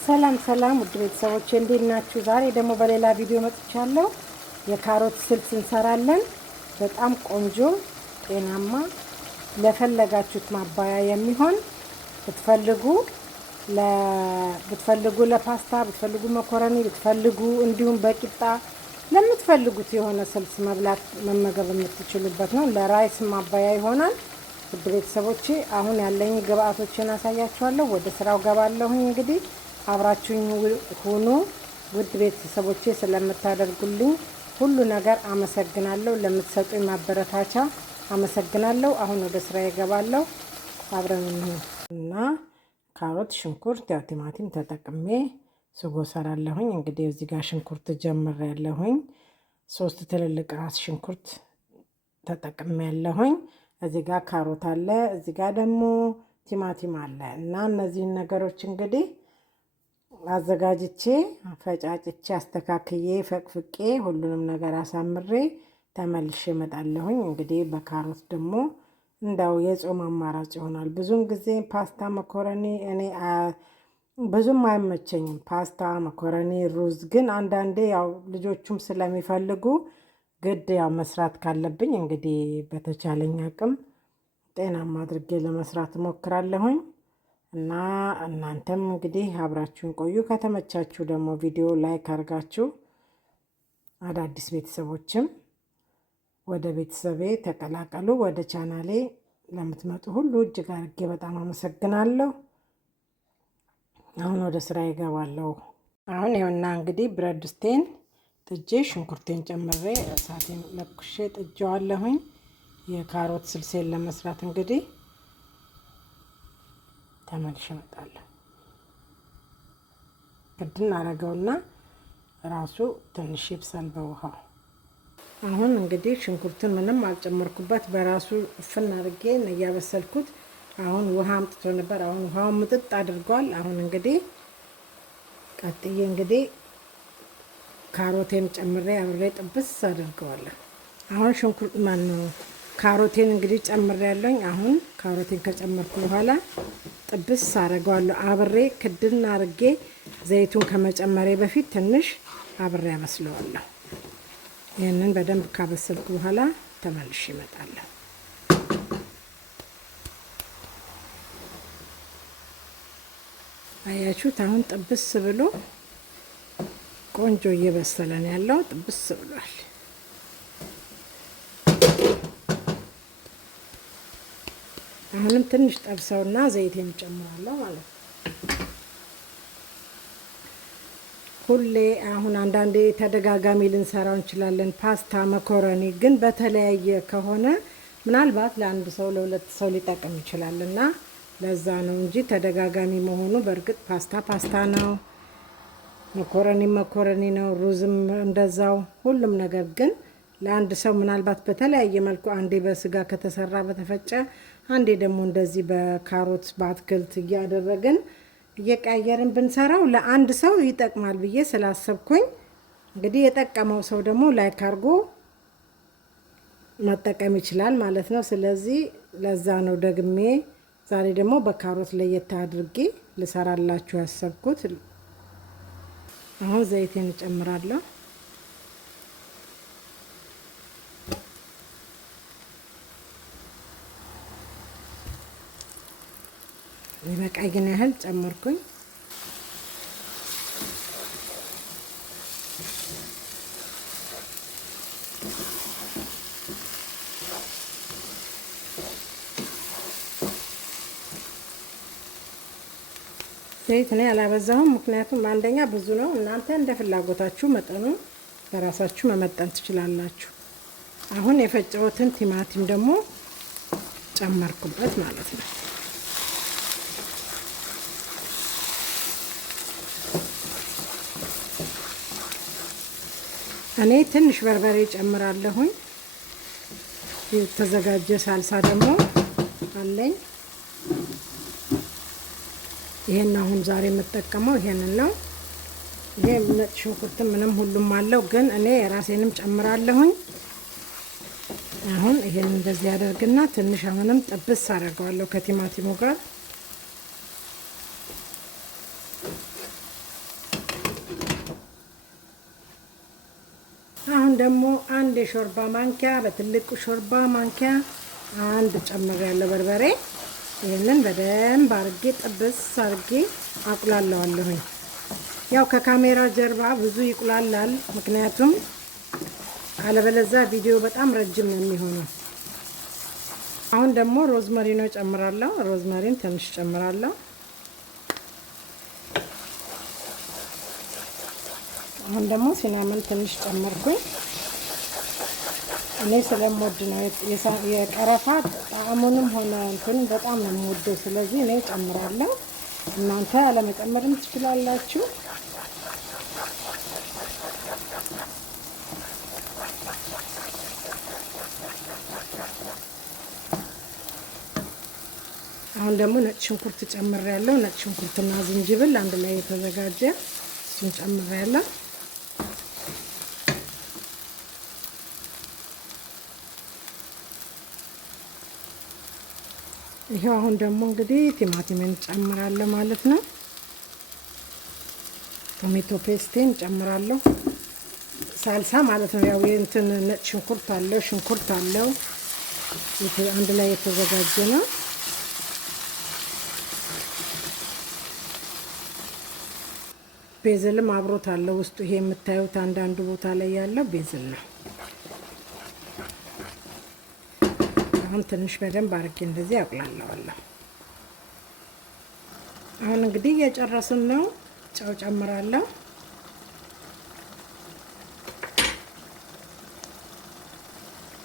ሰላም ሰላም ውድ ቤተሰቦቼ እንዴት ናችሁ? ዛሬ ደግሞ በሌላ ቪዲዮ መጥቻለሁ። የካሮት ስልስ እንሰራለን። በጣም ቆንጆ ጤናማ ለፈለጋችሁት ማባያ የሚሆን ብትፈልጉ ለፓስታ ብትፈልጉ መኮረኒ ብትፈልጉ እንዲሁም በቂጣ ለምትፈልጉት የሆነ ስልስ መመገብ የምትችሉበት ነው። ለራይስ ማባያ ይሆናል። ውድ ቤተሰቦቼ አሁን ያለኝ ግብአቶችን አሳያችኋለሁ። ወደ ስራው ገባለሁኝ። እንግዲህ አብራችሁኝ ሁኑ። ውድ ቤተሰቦቼ ስለምታደርጉልኝ ሁሉ ነገር አመሰግናለሁ። ለምትሰጡኝ ማበረታቻ አመሰግናለሁ። አሁን ወደ ስራዬ ገባለሁ። አብረን እና ካሮት፣ ሽንኩርት፣ ያው ቲማቲም ተጠቅሜ ስጎ ሰራለሁኝ። እንግዲህ እዚህ ጋር ሽንኩርት ጀምሬያለሁኝ። 3 ትልልቅ ራስ ሽንኩርት ተጠቅሜ ያለሁኝ። እዚህ ጋር ካሮት አለ፣ እዚህ ጋር ደግሞ ቲማቲም አለ እና እነዚህን ነገሮች እንግዲህ አዘጋጅቼ ፈጫጭቼ አስተካክዬ ፈቅፍቄ ሁሉንም ነገር አሳምሬ ተመልሼ እመጣለሁኝ። እንግዲህ በካሮት ደግሞ እንዳው የጾም አማራጭ ይሆናል። ብዙውን ጊዜ ፓስታ መኮረኒ እኔ ብዙም አይመቸኝም። ፓስታ መኮረኒ፣ ሩዝ ግን አንዳንዴ ያው ልጆቹም ስለሚፈልጉ ግድ ያው መስራት ካለብኝ እንግዲህ በተቻለኝ አቅም ጤናማ አድርጌ ለመስራት እሞክራለሁኝ እና እናንተም እንግዲህ አብራችሁን ቆዩ። ከተመቻችሁ ደግሞ ቪዲዮ ላይክ አድርጋችሁ አዳዲስ ቤተሰቦችም ወደ ቤተሰቤ ተቀላቀሉ። ወደ ቻናሌ ለምትመጡ ሁሉ እጅግ አድርጌ በጣም አመሰግናለሁ። አሁን ወደ ስራ ይገባለሁ። አሁን ይኸውና እንግዲህ ብረት ድስቴን ጥጄ ሽንኩርቴን ጨምሬ እሳቴን ለኩሼ ጥጄዋለሁኝ። የካሮት ስልሴን ለመስራት እንግዲህ ተመልሼ እመጣለሁ። ክድን አረገውና ራሱ ትንሽ ይብሳል በውሃው። አሁን እንግዲህ ሽንኩርቱን ምንም አልጨመርኩበት፣ በራሱ እፍን አድርጌ ነው ያበሰልኩት። አሁን ውሃ አምጥቶ ነበር። አሁን ውሃውን ምጥጥ አድርጓል። አሁን እንግዲህ ቀጥዬ እንግዲህ ካሮቴን ጨምሬ አብሬ ጥብስ አድርገዋለሁ። አሁን ሽንኩርት ካሮቴን እንግዲህ ጨምሬ ያለኝ። አሁን ካሮቴን ከጨመርኩ በኋላ ጥብስ አደርገዋለሁ አብሬ ክድን አድርጌ። ዘይቱን ከመጨመሬ በፊት ትንሽ አብሬ አበስለዋለሁ። ይህንን በደንብ ካበሰልኩ በኋላ ተመልሼ እመጣለሁ። አያችሁት? አሁን ጥብስ ብሎ ቆንጆ እየበሰለ ነው ያለው። ጥብስ ብሏል። አሁንም ትንሽ ጠብሰውና ዘይቴን ጨምራለሁ ማለት ነው። ሁሌ አሁን አንዳንዴ ተደጋጋሚ ልንሰራው እንችላለን ፓስታ መኮረኒ፣ ግን በተለያየ ከሆነ ምናልባት ለአንድ ሰው ለሁለት ሰው ሊጠቅም ይችላልና ለዛ ነው እንጂ ተደጋጋሚ መሆኑ በእርግጥ ፓስታ ነው፣ መኮረኒ ነው፣ ሩዝም እንደዛው ሁሉም ነገር ግን ለአንድ ሰው ምናልባት በተለያየ መልኩ አንዴ በስጋ ከተሰራ በተፈጨ፣ አንዴ ደግሞ እንደዚህ በካሮት በአትክልት እያደረግን እየቀያየርን ብንሰራው ለአንድ ሰው ይጠቅማል ብዬ ስላሰብኩኝ እንግዲህ የጠቀመው ሰው ደግሞ ላይክ አድርጎ መጠቀም ይችላል ማለት ነው። ስለዚህ ለዛ ነው ደግሜ ዛሬ ደግሞ በካሮት ለየት አድርጌ ልሰራላችሁ ያሰብኩት። አሁን ዘይቴን እጨምራለሁ። ይበቃኝ ያህል ጨመርኩኝ። ዘይት እኔ አላበዛሁም፣ ምክንያቱም አንደኛ ብዙ ነው። እናንተ እንደ ፍላጎታችሁ መጠኑ በራሳችሁ መመጠን ትችላላችሁ። አሁን የፈጨሁትን ቲማቲም ደግሞ ጨመርኩበት ማለት ነው። እኔ ትንሽ በርበሬ ጨምራለሁኝ። የተዘጋጀ ሳልሳ ደግሞ አለኝ። ይሄን አሁን ዛሬ የምጠቀመው ይሄንን ነው። ይሄ ነጭ ሽንኩርት ምንም ሁሉም አለው፣ ግን እኔ የራሴንም ጨምራለሁኝ። አሁን ይሄን እንደዚህ ያደርግና ትንሽ አሁንም ጥብስ አደርገዋለሁ ከቲማቲሙ ጋር። አሁን ደግሞ አንድ የሾርባ ማንኪያ በትልቁ ሾርባ ማንኪያ አንድ ጨምሬያለሁ በርበሬ። ይሄንን በደንብ አርጌ ጥብስ አርጌ አቁላለዋለሁኝ። ያው ከካሜራ ጀርባ ብዙ ይቁላላል፣ ምክንያቱም አለበለዚያ ቪዲዮ በጣም ረጅም ነው የሚሆነው። አሁን ደግሞ ሮዝመሪኖ ጨምራለሁ። ሮዝመሪን ትንሽ ጨምራለሁ። አሁን ደግሞ ሲናመን ትንሽ ጨመርኩኝ። እኔ ስለምወድ ነው የቀረፋ ጣዕሙንም ሆነ እንትን በጣም ነው የምወደው። ስለዚህ እኔ ጨምራለሁ። እናንተ አለመጨመርም ትችላላችሁ። አሁን ደግሞ ነጭ ሽንኩርት ጨምሬያለሁ። ነጭ ሽንኩርትና ዝንጅብል አንድ ላይ የተዘጋጀ እሱን ጨምሬያለሁ። ይሄው አሁን ደግሞ እንግዲህ ቲማቲምን ጨምራለሁ ማለት ነው። ቶሜቶ ፔስቴን ጨምራለሁ። ሳልሳ ማለት ነው። ያው እንትን ነጭ ሽንኩርት አለው፣ ሽንኩርት አለው፣ አንድ ላይ የተዘጋጀ ነው። ቤዝልም አብሮት አለው ውስጡ። ይሄ የምታዩት አንዳንዱ ቦታ ላይ ያለው ቤዝል ነው። አሁን ትንሽ በደንብ አርጌ እንደዚህ አቁላለዋለሁ። አሁን እንግዲህ እየጨረስን ነው። ጨው ጨምራለሁ።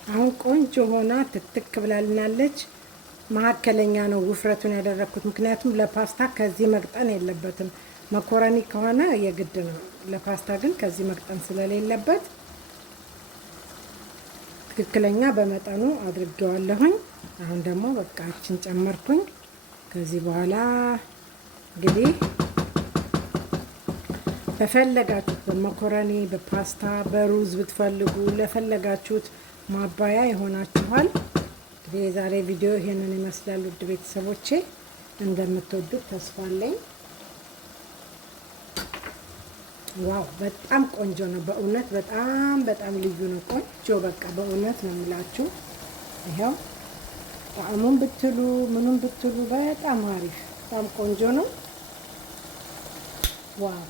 አሁን ቆንጆ ሆና ትክትክ ብላልናለች። መካከለኛ ነው ውፍረቱን ያደረኩት፣ ምክንያቱም ለፓስታ ከዚህ መቅጠን የለበትም። መኮረኒ ከሆነ የግድ ነው። ለፓስታ ግን ከዚህ መቅጠን ስለሌለበት ትክክለኛ በመጠኑ አድርጌዋለሁኝ። አሁን ደግሞ በቃ እችን ጨመርኩኝ። ከዚህ በኋላ እንግዲህ በፈለጋችሁት በመኮረኒ፣ በፓስታ፣ በሩዝ ብትፈልጉ ለፈለጋችሁት ማባያ ይሆናችኋል። እንግዲህ የዛሬ ቪዲዮ ይሄንን ይመስላል። ውድ ቤተሰቦቼ እንደምትወዱት ተስፋ አለኝ። ዋው በጣም ቆንጆ ነው። በእውነት በጣም በጣም ልዩ ነው። ቆንጆ በቃ በእውነት ነው የምላችሁ። ይሄው ጣዕሙን ብትሉ ምኑን ብትሉ በጣም አሪፍ፣ በጣም ቆንጆ ነው። ዋው